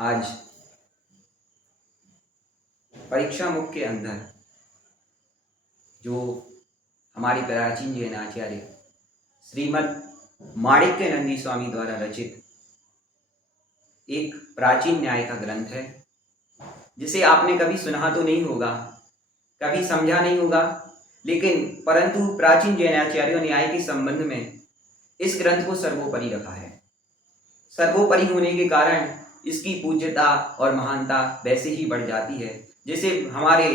आज परीक्षा मुख के अंदर जो हमारी प्राचीन जैन आचार्य श्रीमद् माणिक्य नंदी स्वामी द्वारा रचित एक प्राचीन न्याय का ग्रंथ है, जिसे आपने कभी सुना तो नहीं होगा, कभी समझा नहीं होगा, लेकिन परंतु प्राचीन जैन आचार्यों न्याय के संबंध में इस ग्रंथ को सर्वोपरि रखा है। सर्वोपरि होने के कारण इसकी पूज्यता और महानता वैसे ही बढ़ जाती है, जैसे हमारे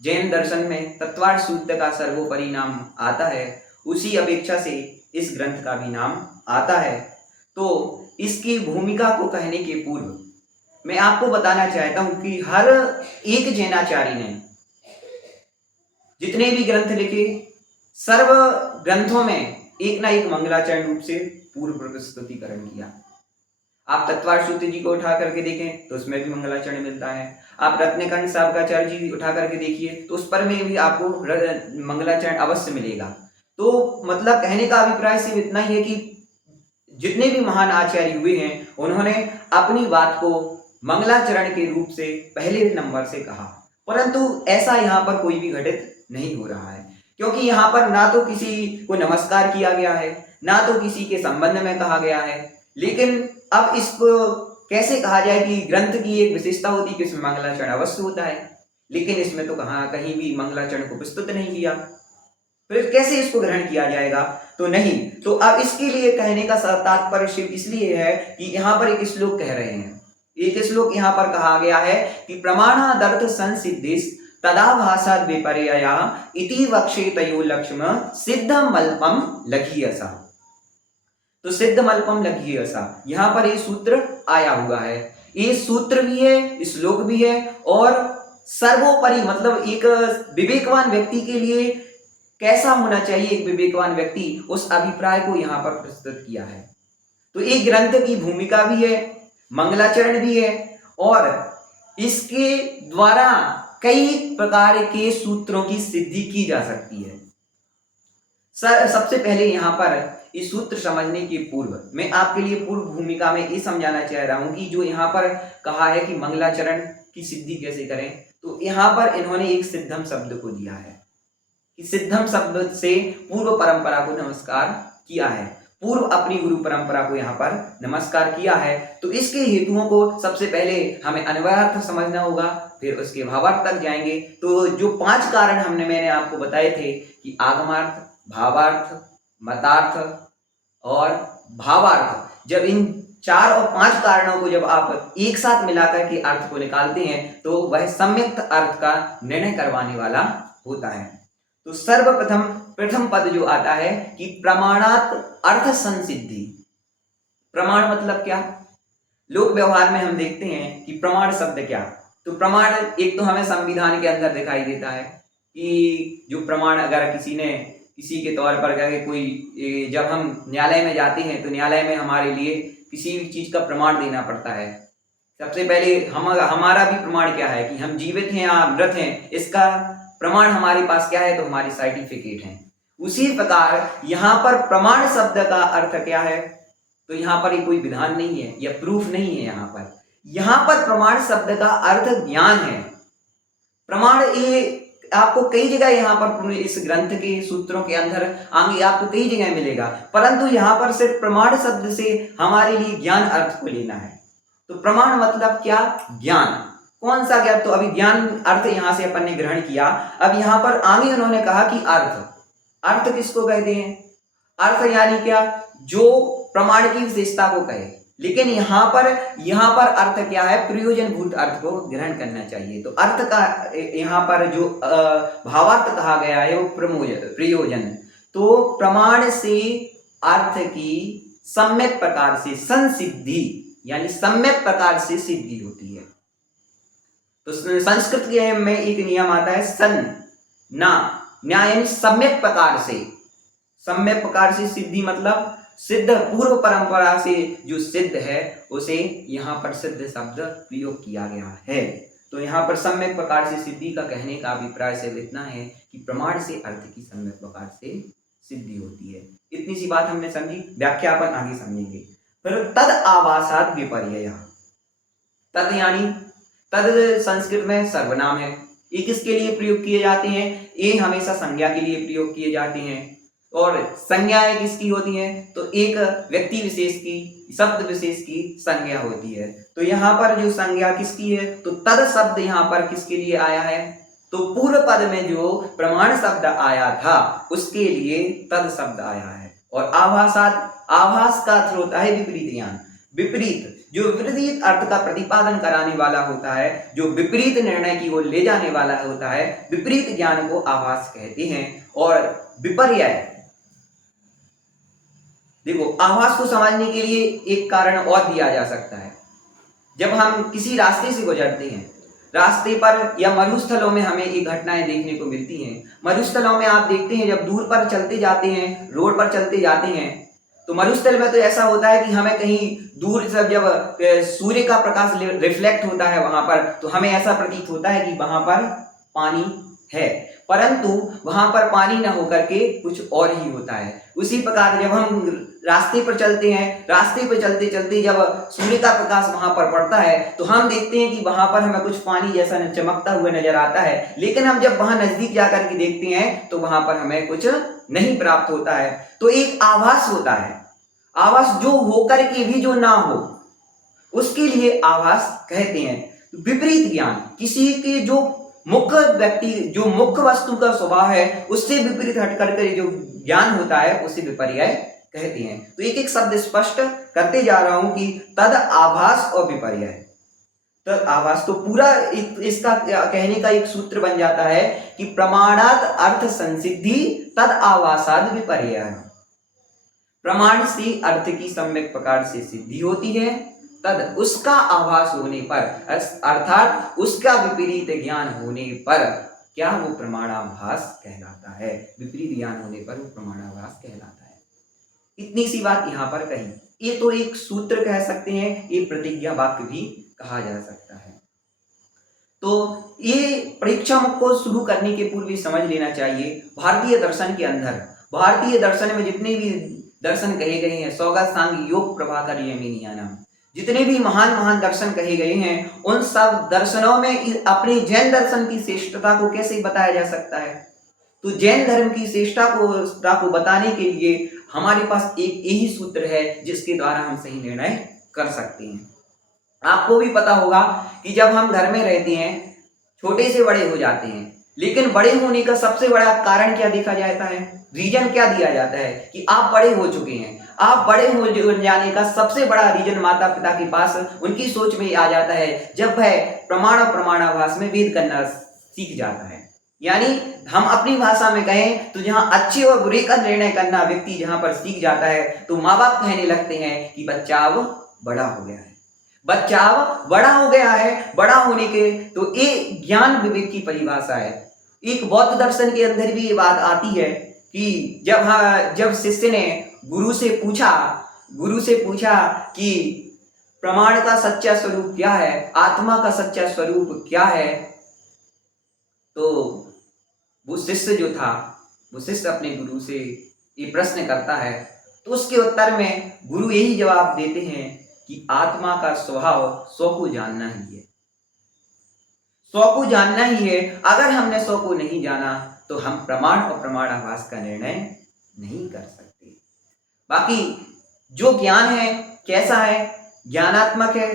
जैन दर्शन में तत्वार्थ सूत्र का सर्वोपरि नाम आता है, उसी अपेक्षा से इस ग्रंथ का भी नाम आता है। तो इसकी भूमिका को कहने के पूर्व मैं आपको बताना चाहता हूं कि हर एक जैनाचार्य ने जितने भी ग्रंथ लिखे, सर्व ग्रंथों में एक ना एक मंगलाचरण रूप से पूर्व प्रस्तुतिकरण किया। आप तत्वार्थ सूत्र जी को उठा करके देखें तो उसमें भी मंगलाचरण मिलता है। आप रत्नकंठ साहब का चार्य जी उठा करके देखिए तो उस पर में भी आपको मंगलाचरण अवश्य मिलेगा। तो मतलब कहने का अभिप्राय सिर्फ इतना ही है कि जितने भी महान आचार्य हुए हैं, उन्होंने अपनी बात को मंगलाचरण के रूप से पहले नंबर से कहा, परंतु ऐसा यहाँ पर कोई भी घटित नहीं हो रहा है, क्योंकि यहाँ पर ना तो किसी को नमस्कार किया गया है, ना तो किसी के संबंध में कहा गया है। लेकिन अब इसको कैसे कहा जाए कि ग्रंथ की एक विशेषता होती है कि इसमें मंगलाचरण अवश्य होता है, लेकिन इसमें तो कहीं भी मंगलाचरण को प्रस्तुत नहीं किया, फिर कैसे इसको ग्रहण किया जाएगा? तो नहीं। तो अब इसके लिए कहने का तात्पर्य सिर्फ इसलिए है कि यहाँ पर एक श्लोक कह रहे हैं, एक श्लोक यहाँ पर कहा गया है कि प्रमाणादर्थ संसिद्धिस् तदा भाषाद् विपर्यया इति वक्षेतयो लक्ष्म सिद्धमल्पम लघीयसा। तो सिद्धमल्पम लघीयसा यहाँ पर ये सूत्र आया हुआ है। ये सूत्र भी है, श्लोक भी है, और सर्वोपरि मतलब एक विवेकवान व्यक्ति के लिए कैसा होना चाहिए एक विवेकवान व्यक्ति, उस अभिप्राय को यहाँ पर प्रस्तुत किया है। तो एक ग्रंथ की भूमिका भी है, मंगलाचरण भी है, और इसके द्वारा कई प्रकार के सूत्रों की सिद्धि की जा सकती है। सबसे पहले यहाँ पर इस सूत्र समझने के पूर्व मैं आपके लिए पूर्व भूमिका में ये समझाना चाह रहा हूं कि जो यहाँ पर कहा है कि मंगलाचरण की सिद्धि कैसे करें, तो यहाँ पर इन्होंने एक सिद्धम शब्द को दिया है कि सिद्धम शब्द से पूर्व परंपरा को नमस्कार किया है, पूर्व अपनी गुरु परंपरा को यहाँ पर नमस्कार किया है। तो इसके हेतुओं को सबसे पहले हमें अन्वयार्थ समझना होगा, फिर उसके भावार्थ तक जाएंगे। तो जो 5 कारण मैंने आपको बताए थे कि आगमार्थ, भावार्थ, मतार्थ और भावार्थ, जब इन 4 और 5 कारणों को जब आप एक साथ मिलाकर के अर्थ को निकालते हैं तो वह सम्यक्त अर्थ का निर्णय करवाने वाला होता है। तो सर्वप्रथम प्रथम पद जो आता है कि प्रमाणात अर्थ संसिद्धि। प्रमाण मतलब क्या? लोक व्यवहार में हम देखते हैं कि प्रमाण शब्द क्या, तो प्रमाण एक तो हमें संविधान के अंदर दिखाई देता है कि जो प्रमाण अगर किसी ने किसी के तौर पर कहे कोई, जब हम न्यायालय में जाते हैं तो न्यायालय में हमारे लिए किसी भी चीज का प्रमाण देना पड़ता है। सबसे पहले हमारा भी प्रमाण क्या है कि हम जीवित हैं या मृत हैं, इसका प्रमाण हमारे पास क्या है, तो हमारी सर्टिफिकेट है। उसी प्रकार यहाँ पर प्रमाण शब्द का अर्थ क्या है, तो यहाँ पर कोई विधान नहीं है या प्रूफ नहीं है। यहाँ पर प्रमाण शब्द का अर्थ ज्ञान है। प्रमाण ये आपको कई जगह यहाँ पर इस ग्रंथ के सूत्रों के अंदर आगे आपको कई जगह मिलेगा, परंतु यहाँ पर सिर्फ प्रमाण शब्द से हमारे लिए ज्ञान अर्थ को लेना है। तो प्रमाण मतलब क्या? ज्ञान। कौन सा ज्ञान? तो अभी ज्ञान अर्थ यहाँ से अपन ने ग्रहण किया। अब यहाँ पर आगे उन्होंने कहा कि अर्थ किसको कहते हैं? अर्थ यानी क्या? जो प्रमाण की विशेषता को कहे, लेकिन यहाँ पर अर्थ क्या है? प्रयोजनभूत अर्थ को ग्रहण करना चाहिए। तो अर्थ का यहाँ पर जो भावार्थ कहा गया है वो प्रयोजन। तो प्रमाण से अर्थ की सम्यक प्रकार से संसिद्धि यानी सम्यक प्रकार से सिद्धि होती है। तो संस्कृत के में एक नियम आता है सन ना न्याय यानी सम्यक प्रकार से। सम्यक प्रकार से सिद्धि मतलब सिद्ध, पूर्व परंपरा से जो सिद्ध है उसे यहाँ पर सिद्ध शब्द प्रयोग किया गया है। तो यहाँ पर सम्यक प्रकार से सिद्धि का कहने का अभिप्राय से इतना है कि प्रमाण से अर्थ की सम्यक प्रकार से सिद्धि होती है। इतनी सी बात हमने समझी, व्याख्या अपन आगे समझेंगे। फिर तद आवासात विपर्यय। तद यानी तद संस्कृत में सर्वनाम है। ये किसके लिए प्रयोग किए जाते हैं? ये हमेशा संज्ञा के लिए प्रयोग किए जाते हैं। और संज्ञाएं किसकी होती हैं? तो एक व्यक्ति विशेष की, शब्द विशेष की संज्ञा होती है। तो यहाँ पर जो संज्ञा किसकी है? तो तद शब्द यहाँ पर किसके लिए आया है? तो पूर्व पद में जो प्रमाण शब्द आया था उसके लिए तद शब्द आया है। और आभास का अर्थ होता है विपरीत ज्ञान। विपरीत, जो विपरीत अर्थ का प्रतिपादन कराने वाला होता है, जो विपरीत निर्णय की ओर ले जाने वाला होता है, विपरीत ज्ञान को आभास कहते हैं। और विपर्यय, देखो आभास को समझने के लिए एक कारण और दिया जा सकता है। जब हम किसी रास्ते से गुजरते हैं, रास्ते पर या मरुस्थलों में हमें ये घटनाएं देखने को मिलती हैं। मरुस्थलों में आप देखते हैं जब दूर पर चलते जाते हैं, रोड पर चलते जाते हैं, तो मरुस्थल में तो ऐसा होता है कि हमें कहीं दूर से जब सूर्य का प्रकाश रिफ्लेक्ट होता है वहां पर, तो हमें ऐसा प्रतीत होता है कि वहां पर पानी है, परंतु वहां पर पानी न होकर के कुछ और ही होता है। उसी प्रकार जब हम रास्ते पर चलते हैं, रास्ते पर चलते चलते जब सूर्य का प्रकाश वहां पर पड़ता है तो हम देखते हैं कि वहां पर हमें कुछ पानी जैसा चमकता हुआ नजर आता है, लेकिन हम जब वहां नजदीक जाकर के देखते हैं तो वहां पर हमें कुछ नहीं प्राप्त होता है। तो एक आभास होता है, आभास जो होकर के भी जो ना हो उसके लिए आभास कहते हैं। विपरीत ज्ञान, किसी के जो मुख्य व्यक्ति, जो मुख्य वस्तु का स्वभाव है उससे विपरीत हट करके जो ज्ञान होता है उसे विपर्यय कहते हैं। तो एक एक शब्द स्पष्ट करते जा रहा हूं कि तद आभास और विपर्यय। तद आभास तो पूरा इसका कहने का एक सूत्र बन जाता है कि प्रमाणात अर्थ संसिद्धि तद आभासाद विपर्यय। प्रमाण से अर्थ की सम्यक प्रकार से सिद्धि होती है, तद उसका आभास होने पर, अर्थात उसका विपरीत ज्ञान होने पर क्या वो प्रमाणाभास कहलाता है। विपरीत ज्ञान होने पर वो प्रमाणाभास कहलाता है। इतनी सी बात यहाँ पर कही। ये तो एक सूत्र कह सकते हैं, ये प्रतिज्ञा वाक्य भी कहा जा सकता है। तो ये परीक्षा को शुरू करने के पूर्व समझ लेना चाहिए, भारतीय दर्शन के अंदर, भारतीय दर्शन में जितने भी दर्शन कहे गए हैं, सौगत, सांग, योग, प्रभाकर, यमिनियानम, जितने भी महान महान दर्शन कहे गए हैं, उन सब दर्शनों में अपने जैन दर्शन की श्रेष्ठता को कैसे बताया जा सकता है? तो जैन धर्म की श्रेष्ठता को बताने के लिए हमारे पास एक यही सूत्र है जिसके द्वारा हम सही निर्णय कर सकते हैं। आपको भी पता होगा कि जब हम घर में रहते हैं, छोटे से बड़े हो जाते हैं, लेकिन बड़े होने का सबसे बड़ा कारण क्या देखा जाता है? रीजन क्या दिया जाता है कि आप बड़े हो चुके हैं। आप बड़े हो जाने का सबसे बड़ा रीजन माता पिता के पास उनकी सोच में आ जाता है जब वह प्रमाण और प्रमाणाभास में भेद करना सीख जाता है। यानी हम अपनी भाषा में कहें तो जहां अच्छे और बुरे का निर्णय करना व्यक्ति जहां पर सीख जाता है, तो माँ बाप कहने लगते हैं कि बच्चा अब बड़ा हो गया है, बच्चा अब बड़ा हो गया है। बड़ा होने के तो ये ज्ञान विवेक की परिभाषा है। एक बौद्ध दर्शन के अंदर भी ये बात आती है कि जब शिष्य ने गुरु से पूछा कि प्रमाण का सच्चा स्वरूप क्या है, आत्मा का सच्चा स्वरूप क्या है, तो वो शिष्य अपने गुरु से ये प्रश्न करता है, तो उसके उत्तर में गुरु यही जवाब देते हैं कि आत्मा का स्वभाव स्व को जानना ही है, स्व को जानना ही है। अगर हमने स्व को नहीं जाना तो हम प्रमाण और प्रमाणाभास का निर्णय नहीं कर सकते। बाकी जो ज्ञान है कैसा है, ज्ञानात्मक है,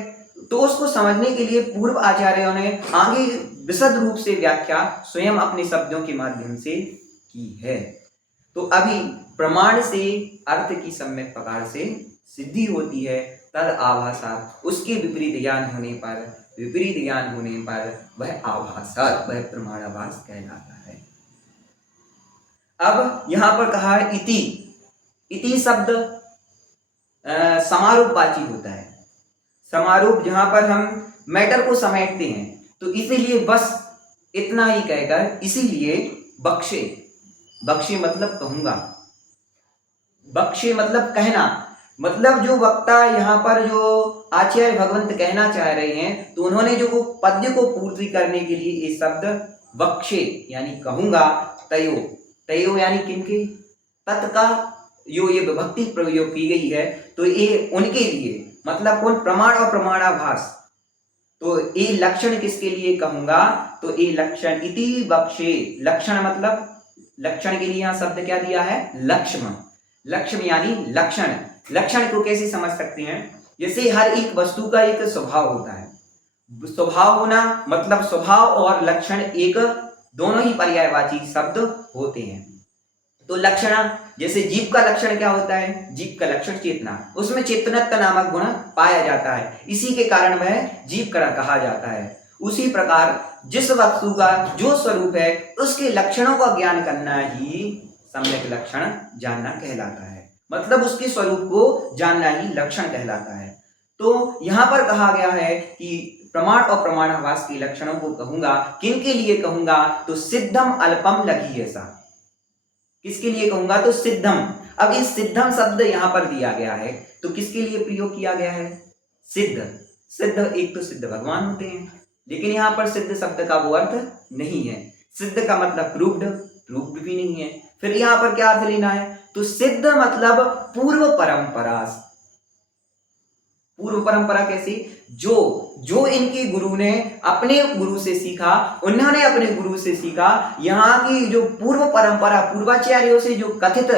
तो उसको समझने के लिए पूर्व आचार्यों ने आगे विशद रूप से व्याख्या स्वयं अपने शब्दों के माध्यम से की है। तो अभी प्रमाण से अर्थ की सम्यक प्रकार से सिद्धि होती है, तद आभासात, उसके विपरीत ज्ञान होने पर वह आभासात, वह प्रमाणाभास कहलाता है। अब यहां पर कहा है इति शब्द समारोपवाची होता है। समारोप जहां पर हम मैटर को समेटते हैं, तो इसीलिए बस इतना ही कहकर, इसीलिए बख्शे मतलब कहूंगा, बख्शे मतलब कहना, मतलब जो वक्ता यहाँ पर जो आचार्य भगवंत कहना चाह रहे हैं, तो उन्होंने जो पद्य को पूर्ति करने के लिए ये शब्द बख्शे यानी कहूंगा, तयो यानी किनके, तत्का यो ये विभक्ति प्रयोग की गई है, तो ये उनके लिए, मतलब कौन, प्रमाण और प्रमाणाभास, तो ए लक्षण किसके लिए कहूंगा, तो ए लक्षण इति बक्षे, लक्षण मतलब लक्षण के लिए यहां शब्द क्या दिया है, लक्ष्म। लक्ष्म यानी लक्षण। लक्षण को कैसे समझ सकते हैं, जैसे हर एक वस्तु का एक स्वभाव होता है। स्वभाव होना मतलब स्वभाव और लक्षण एक दोनों ही पर्यायवाची शब्द होते हैं। तो लक्षण, जैसे जीव का लक्षण क्या होता है, जीव का लक्षण चेतना, उसमें चेतनत्व नामक गुण पाया जाता है, इसी के कारण वह जीव कहा जाता है। उसी प्रकार जिस वस्तु का जो स्वरूप है उसके लक्षणों का ज्ञान करना ही सम्यक लक्षण जानना कहलाता है, मतलब उसके स्वरूप को जानना ही लक्षण कहलाता है। तो यहां पर कहा गया है कि प्रमाण और प्रमाणाभास के लक्षणों को कहूंगा, किनके लिए कहूंगा, तो सिद्धम अल्पम लघी ऐसा, किसके लिए कहूंगा, तो सिद्धम। अब इस सिद्धम शब्द यहां पर दिया गया है तो किसके लिए प्रयोग किया गया है, सिद्ध। सिद्ध एक तो सिद्ध भगवान होते हैं, लेकिन यहां पर सिद्ध शब्द का वो अर्थ नहीं है। सिद्ध का मतलब प्रूव्ड, प्रूव्ड भी नहीं है। फिर यहां पर क्या अर्थ लेना है, तो सिद्ध मतलब पूर्व परंपरा। पूर्व परंपरा कैसी, जो जो इनके गुरु ने अपने गुरु से सीखा, उन्होंने अपने गुरु से सीखा। यहाँ की जो पूर्व परंपरा, पूर्वाचार्यों से जो कथित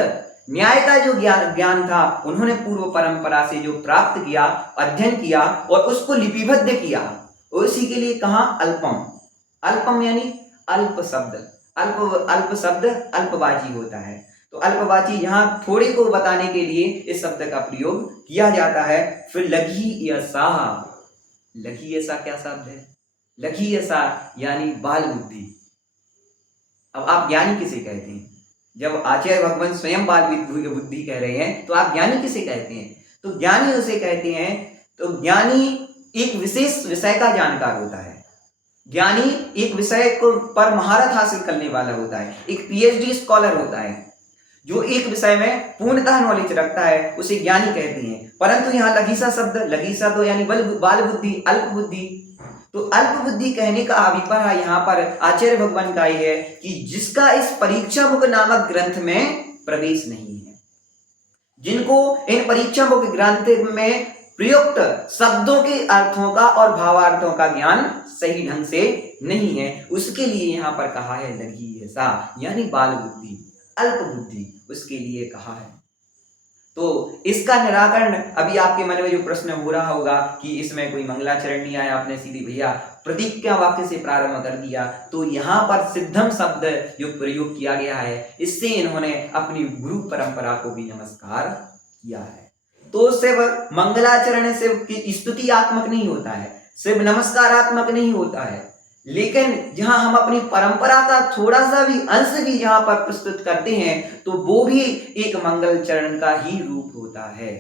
न्याय का जो ज्ञान था, उन्होंने पूर्व परंपरा से जो प्राप्त किया, अध्ययन किया और उसको लिपिबद्ध किया, उसी के लिए कहा अल्पम। अल्पम यानी अल्प शब्द, अल्प शब्द अल्पवाची होता है। तो अल्पवाची यहाँ थोड़े को बताने के लिए इस शब्द का प्रयोग किया जाता है। फिर लघी यसा, लघी यसा क्या शब्द है, लघी यसा यानी बाल बुद्धि। अब आप ज्ञानी किसे कहते हैं, जब आचार्य भगवान स्वयं बाल बुद्धि कह रहे हैं तो आप ज्ञानी किसे कहते हैं, तो ज्ञानी उसे कहते हैं, तो ज्ञानी एक विशेष विषय का जानकार होता है। ज्ञानी एक विषय को पर महारत हासिल करने वाला होता है, एक पीएचडी स्कॉलर होता है, जो एक विषय में पूर्णतः नॉलेज रखता है, उसे ज्ञानी कहते हैं। परंतु यहाँ लघीसा शब्द, लघीसा तो यानी बाल बुद्धि, अल्प बुद्धि। तो अल्प बुद्धि कहने का अभिप्राय यहाँ पर आचार्य भगवान का ही है कि जिसका इस परीक्षा बुक नामक ग्रंथ में प्रवेश नहीं है, जिनको इन परीक्षा बुक ग्रंथ में प्रयुक्त शब्दों के अर्थों का और भावार्थों का ज्ञान सही ढंग से नहीं है, उसके लिए यहाँ पर कहा है लघी ऐसा यानी बाल बुद्धि, अल्प बुद्धि, उसके लिए कहा है। तो इसका निराकरण अभी आपके मन में जो प्रश्न हो रहा होगा कि इसमें कोई मंगलाचरण नहीं आया, आपने सीधे भैया प्रतिज्ञा वाक्य से प्रारंभ कर दिया, तो यहाँ पर सिद्धम शब्द जो प्रयोग किया गया है, इससे इन्होंने अपनी गुरु परंपरा को भी नमस्कार किया है। तो सिर्फ मंगलाचरण सिर्फ की स्तुतियात्मक नहीं होता है, सिर्फ नमस्कारात्मक नहीं होता है, लेकिन जहां हम अपनी परंपरा का थोड़ा सा भी अंश भी यहाँ पर प्रस्तुत करते हैं तो वो भी एक मंगल चरण का ही रूप होता है।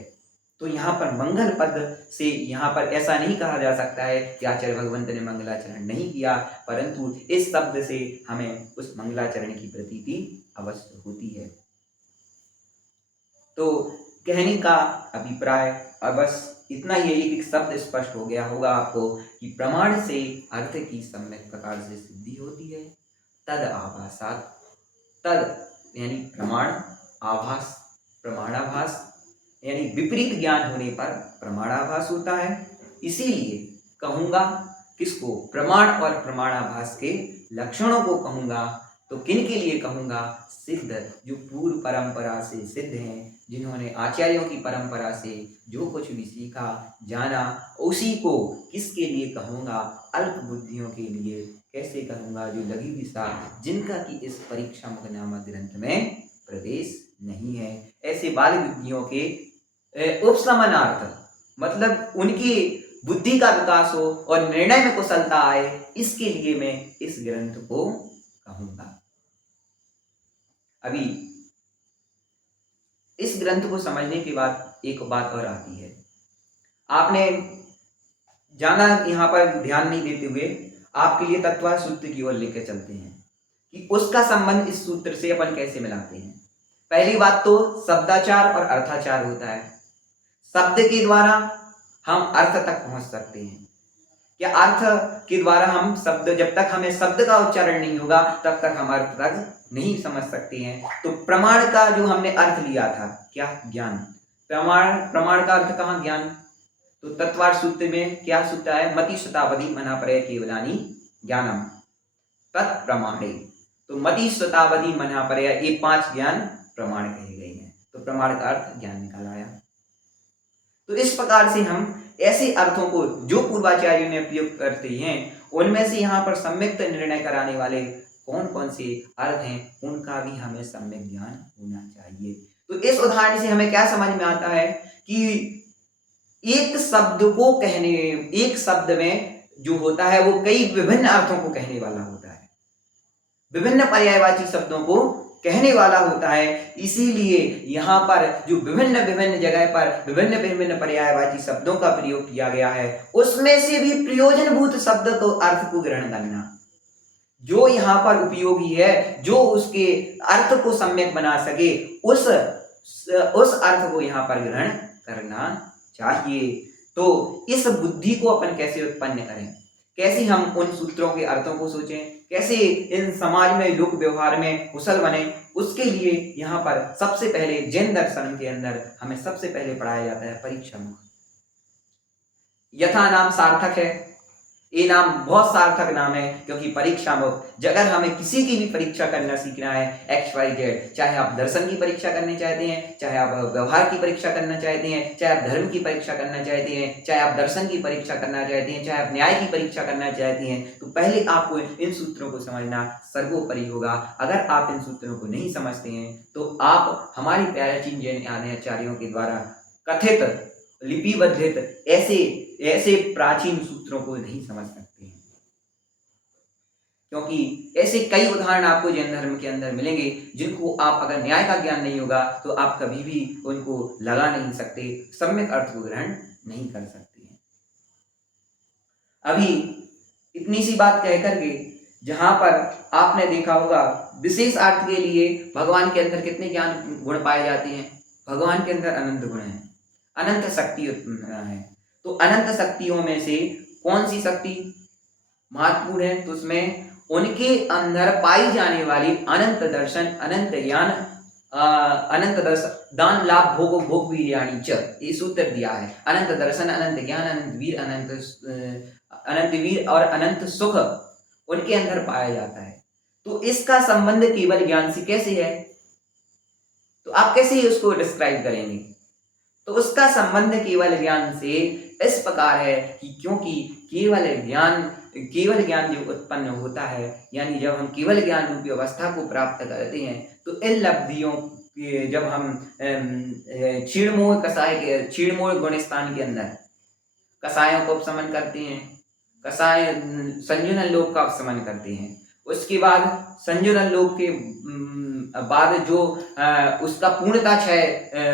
तो यहाँ पर मंगल पद से यहाँ पर ऐसा नहीं कहा जा सकता है कि आचार्य भगवंत ने मंगलाचरण नहीं किया, परंतु इस शब्द से हमें उस मंगलाचरण की प्रतीति अवश्य होती है। तो कहने का अभिप्राय अवश्य इतना ही, एक शब्द स्पष्ट हो गया होगा आपको कि प्रमाण से अर्थ की सम्यक प्रकार से सिद्धि होती है। तद आभासात, तद यानी प्रमाण, आभास प्रमाणाभास यानी विपरीत ज्ञान होने पर प्रमाणाभास होता है। इसीलिए कहूंगा किसको, प्रमाण और प्रमाणाभास के लक्षणों को कहूंगा। तो किन के लिए कहूंगा, सिद्ध, जो पूर्व परंपरा से सिद्ध हैं, जिन्होंने आचार्यों की परंपरा से जो कुछ भी सीखा जाना, उसी को किसके लिए कहूंगा, अल्प बुद्धियों के लिए। कैसे कहूंगा, जो लघी दिशा, जिनका कि इस परीक्षा मुख नामक ग्रंथ में प्रवेश नहीं है, ऐसे बाल बुद्धियों के उपशमनार्थ, मतलब उनकी बुद्धि का विकास हो और निर्णय में कुशलता आए, इसके लिए मैं इस ग्रंथ को कहूंगा। अभी इस ग्रंथ को समझने के बाद एक बात और आती है, आपने जाना, यहाँ पर ध्यान नहीं देते हुए आपके लिए तत्व सूत्र की ओर लेकर चलते हैं कि उसका संबंध इस सूत्र से अपन कैसे मिलाते हैं। पहली बात तो शब्दाचार और अर्थाचार होता है। शब्द के द्वारा हम अर्थ तक पहुंच सकते हैं, या अर्थ के द्वारा हम शब्द, जब तक हमें शब्द का उच्चारण नहीं होगा तब तक हम अर्थ तक नहीं समझ सकते हैं। तो प्रमाण का जो हमने अर्थ लिया था, क्या, ज्ञान। प्रमाण का अर्थ कहाँ, ज्ञान। तो तत्वार्थ सूत्र में क्या सूत्र है? मति शतावधि मना परय केवलानी ज्ञानम तत्प्रमाणे। तो मति शतावधि मना परय, ये 5 ज्ञान प्रमाण कहे गए हैं। तो प्रमाण का अर्थ ज्ञान निकल आया। तो इस प्रकार से हम ऐसे अर्थों को जो पूर्वाचार्यों ने प्रयोग करते हैं, उनमें से यहाँ पर सम्यक निर्णय कराने वाले कौन कौन से अर्थ हैं, उनका भी हमें सम्यक ज्ञान होना चाहिए। तो इस उदाहरण से हमें क्या समझ में आता है कि एक शब्द में जो होता है वो कई विभिन्न अर्थों को कहने वाला होता है, विभिन्न पर्यायवाची शब्दों को कहने वाला होता है। इसीलिए यहाँ पर जो विभिन्न विभिन्न जगह पर विभिन्न विभिन्न पर्यायवाची शब्दों का प्रयोग किया गया है, उसमें से भी प्रयोजनभूत शब्द को अर्थ को ग्रहण करना, जो यहाँ पर उपयोगी है, जो उसके अर्थ को सम्यक बना सके, उस अर्थ को यहाँ पर ग्रहण करना चाहिए। तो इस बुद्धि को अपन कैसे उत्पन्न करें, कैसे हम उन सूत्रों के अर्थों को सोचें, कैसे इन समाज में लोक व्यवहार में कुशल बने, उसके लिए यहाँ पर सबसे पहले जैन दर्शन के अंदर हमें सबसे पहले पढ़ाया जाता है परीक्षा मुख। यथा नाम सार्थक है, ये नाम बहुत सार्थक नाम है, क्योंकि परीक्षा मुख अगर हमें किसी की भी परीक्षा करना सीखना है, XYZ, चाहे आप दर्शन की परीक्षा करने चाहते हैं, चाहे आप व्यवहार की परीक्षा करना चाहते हैं, चाहे आप धर्म की परीक्षा करना चाहते हैं, चाहे आप दर्शन की परीक्षा करना चाहते हैं, चाहे आप न्याय की परीक्षा करना चाहते हैं, तो पहले आपको इन सूत्रों को समझना सर्वोपरि होगा। अगर आप इन सूत्रों को नहीं समझते हैं तो आप हमारी प्राचीन जैन आचार्यों के द्वारा कथित लिपिबद्धित ऐसे प्राचीन सूत्रों को नहीं समझ सकते हैं, क्योंकि ऐसे कई उदाहरण आपको जैन धर्म के अंदर मिलेंगे जिनको आप, अगर न्याय का ज्ञान नहीं होगा तो आप कभी भी उनको लगा नहीं सकते, सम्यक अर्थ को ग्रहण नहीं कर सकते हैं। अभी इतनी सी बात कह करके, जहां पर आपने देखा होगा विशेष अर्थ के लिए भगवान के अंदर कितने ज्ञान गुण पाए जाते हैं? भगवान के अंदर अनंत गुण है, अनंत शक्ति है। तो अनंत शक्तियों में से कौन सी शक्ति महत्वपूर्ण है? तो उसमें उनके अंदर पाई जाने वाली अनंत दर्शन, अनंत ज्ञान, अनंत दर्शन, दान लाभ भोग भोग वीर्याणि च, ये सूत्र दिया है। अनंत दर्शन, अनंत ज्ञान, अनंत वीर और अनंत सुख उनके अंदर पाया जाता है। तो इसका संबंध केवल ज्ञान से कैसे है? तो आप कैसे उसको डिस्क्राइब करेंगे? तो उसका संबंध केवल ज्ञान से इस प्रकार है कि क्योंकि केवल ज्ञान जो उत्पन्न होता है, यानी जब हम केवल ज्ञान रूपी अवस्था को प्राप्त करते हैं, तो इन लब्धियों जब हम क्षीणमोह गुण स्थान के अंदर कसायों को अपसमन करते हैं, कसाय संजुनन लोक का अपसमन करते हैं, उसके बाद संजुनन लोक के बाद जो उसका पूर्णता क्षय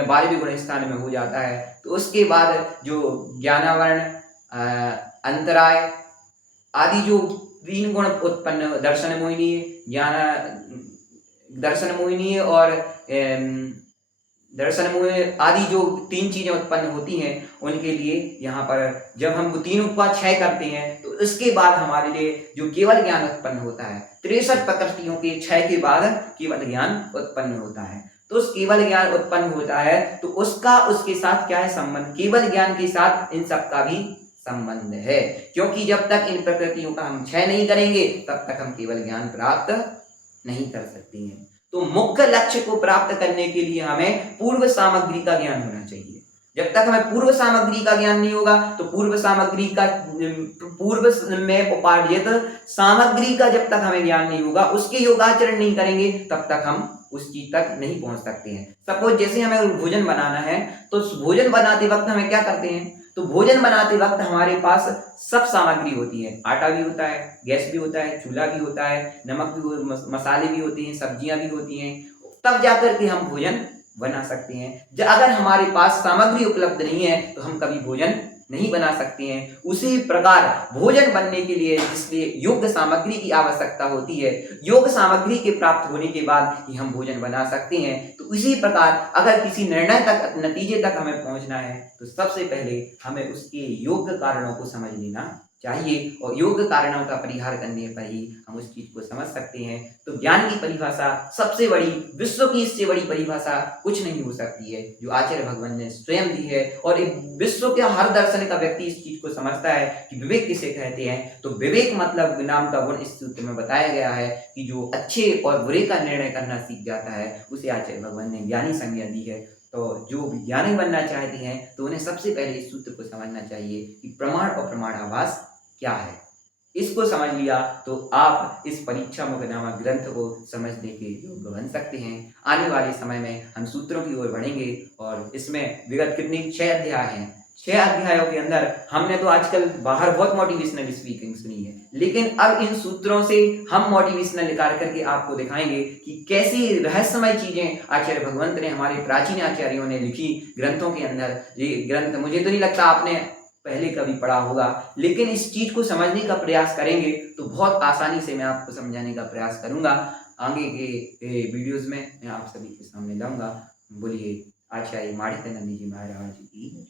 12वें गुण स्थान में हो जाता है, तो उसके बाद जो ज्ञानावरण, अंतराय आदि जो 3 गुण उत्पन्न, दर्शन मोहिनी और दर्शन मोह आदि जो 3 चीजें उत्पन्न होती हैं, उनके लिए यहाँ पर जब हम वो 3 का क्षय करते हैं, तो इसके बाद हमारे लिए जो केवल ज्ञान उत्पन्न होता है, 63 प्रकृतियों के क्षय के बाद केवल ज्ञान उत्पन्न होता है। तो उस केवल ज्ञान उत्पन्न होता है, तो उसके साथ क्या है संबंध? केवल ज्ञान के साथ इन सब का भी संबंध है, क्योंकि जब तक इन प्रकृतियों का हम क्षय नहीं करेंगे, तब तक हम केवल ज्ञान प्राप्त नहीं कर सकते हैं। तो मुख्य लक्ष्य को प्राप्त करने के लिए हमें पूर्व सामग्री का ज्ञान होना चाहिए। जब तक हमें पूर्व सामग्री का ज्ञान नहीं होगा, तो पूर्व में उपार्जित सामग्री का जब तक हमें ज्ञान नहीं होगा, उसके योगाचरण नहीं करेंगे, तब तक हम उस चीज तक नहीं पहुंच सकते हैं। सपोज जैसे हमें भोजन बनाना है, तो भोजन बनाते वक्त हमें क्या करते हैं? तो भोजन बनाते वक्त हमारे पास सब सामग्री होती है, आटा भी होता है, गैस भी होता है, चूल्हा भी होता है, नमक भी, मसाले भी होते हैं, सब्जियां भी होती हैं, तब जाकर के हम भोजन बना सकते हैं। अगर हमारे पास सामग्री उपलब्ध नहीं है, तो हम कभी भोजन नहीं बना सकते हैं। उसी प्रकार भोजन बनने के लिए जिसलिए योग्य सामग्री की आवश्यकता होती है, योग्य सामग्री के प्राप्त होने के बाद ही हम भोजन बना सकते हैं। तो इसी प्रकार अगर किसी निर्णय तक, नतीजे तक हमें पहुंचना है, तो सबसे पहले हमें उसके योग्य कारणों को समझ लेना चाहिए और योग्य कारणों का परिहार करने पर ही हम उस चीज को समझ सकते हैं। तो ज्ञान की परिभाषा सबसे बड़ी, विश्व की इससे बड़ी परिभाषा कुछ नहीं हो सकती है, जो आचार्य भगवान ने स्वयं दी है। और एक विश्व के हर दर्शन का व्यक्ति इस चीज को समझता है कि विवेक किसे कहते हैं। तो विवेक मतलब नाम का गुण इस सूत्र में बताया गया है कि जो अच्छे और बुरे का निर्णय करना सीख जाता है, उसे आचार्य भगवान ने ज्ञानी संज्ञा दी है। तो जो विज्ञानी बनना चाहते हैं तो उन्हें सबसे पहले इस सूत्र को समझना चाहिए कि प्रमाण और प्रमाणाभास क्या है। इसको समझ लिया तो आप इस परीक्षा मुख नामक ग्रंथ को समझने के योग्य बन सकते हैं। आने वाले समय में हम सूत्रों की ओर बढ़ेंगे और इसमें विगत कितनी 6 अध्याय हैं। 6 अध्यायों के अंदर हमने तो आजकल बाहर बहुत मोटिवेशनल स्पीकिंग सुनी है, लेकिन अब इन सूत्रों से हम मोटिवेशनल निकाल करके आपको दिखाएंगे कि कैसी रहस्यमय चीजें आचार्य भगवंत ने, हमारे प्राचीन आचार्यों ने लिखी ग्रंथों के अंदर। ये ग्रंथ मुझे तो नहीं लगता आपने पहले कभी पढ़ा होगा, लेकिन इस चीज को समझने का प्रयास करेंगे तो बहुत आसानी से मैं आपको समझाने का प्रयास करूंगा। आगे के वीडियोस में मैं आप सभी के सामने लाऊंगा। बोलिए आचार्य माणिक्यानंद जी महाराज की।